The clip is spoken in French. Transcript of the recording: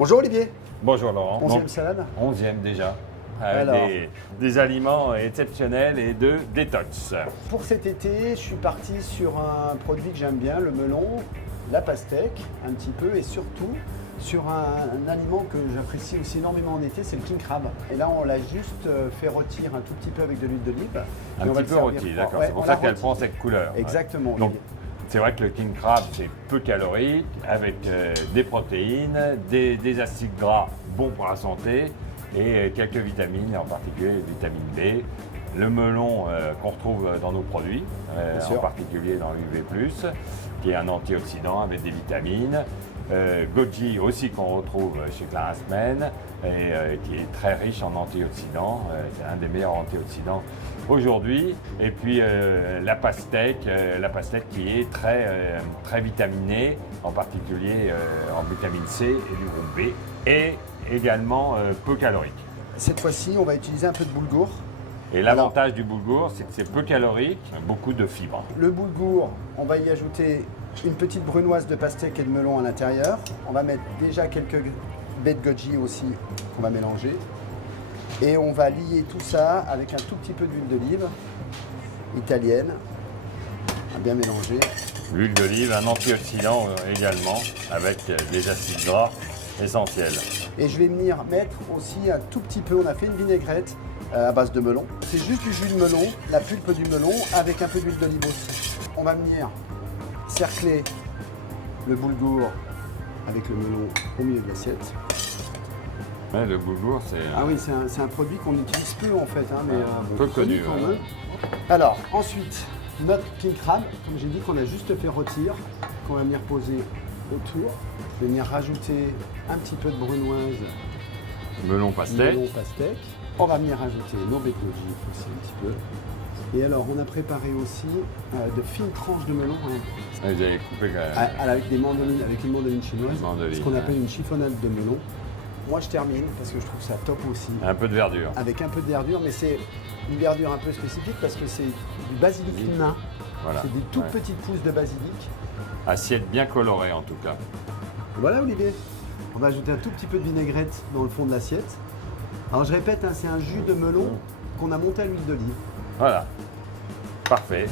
Bonjour Olivier. Bonjour Laurent. 11e salade. 11e déjà. Alors. Des aliments exceptionnels et de détox. Pour cet été, je suis parti sur un produit que j'aime bien, le melon, la pastèque un petit peu et surtout sur un aliment que j'apprécie aussi énormément en été, c'est le king crab. Et là, on l'a juste fait rôtir un tout petit peu avec de l'huile d'olive. Un petit peu rôti, d'accord. Ouais, c'est pour ça qu'elle prend cette couleur. Exactement. Donc, c'est vrai que le king crab, c'est peu calorique, avec des protéines, des acides gras bons pour la santé et quelques vitamines, en particulier la vitamine B. Le melon qu'on retrouve dans nos produits, en particulier dans l'UV+, qui est un antioxydant avec des vitamines. Goji aussi qu'on retrouve chez Clarismen et qui est très riche en antioxydants, c'est un des meilleurs antioxydants aujourd'hui. Et puis la pastèque qui est très vitaminée, en particulier en vitamine C et du groupe B, et également peu calorique. Cette fois-ci, on va utiliser un peu de boulgour. Et l'avantage du boulgour, c'est que c'est peu calorique, beaucoup de fibres. Le boulgour, on va y ajouter une petite brunoise de pastèque et de melon à l'intérieur. On va mettre déjà quelques baies de goji aussi qu'on va mélanger. Et on va lier tout ça avec un tout petit peu d'huile d'olive italienne, à bien mélanger. L'huile d'olive, un antioxydant également, avec des acides gras essentiels. Et je vais venir mettre aussi un tout petit peu, on a fait une vinaigrette à base de melon. C'est juste du jus de melon, la pulpe du melon, avec un peu d'huile d'olive aussi. On va venir cercler le boulgour avec le melon au milieu de l'assiette. Ouais, le boulgour, c'est... Ah oui, c'est un produit qu'on utilise peu en fait, hein, mais peu connu quand même. Alors, ensuite, notre king crab, comme j'ai dit, qu'on a juste fait rôtir, qu'on va venir poser autour. Je vais venir rajouter un petit peu de brunoise. Melon pastèque. Melon pastèque. On va venir rajouter nos baies de goji aussi un petit peu. Et alors, on a préparé aussi de fines tranches de melon. Vous avez coupé quand même. Avec des mandolines, avec une mandoline chinoise, ce qu'on appelle une chiffonnade de melon. Moi, je termine parce que je trouve ça top aussi. Un peu de verdure. Avec un peu de verdure, mais c'est une verdure un peu spécifique parce que c'est du basilic nain. Voilà. C'est des toutes petites pousses de basilic. Assiette bien colorée en tout cas. Voilà Olivier. On va ajouter un tout petit peu de vinaigrette dans le fond de l'assiette. Alors je répète, hein, c'est un jus de melon qu'on a monté à l'huile d'olive. Voilà. Parfait.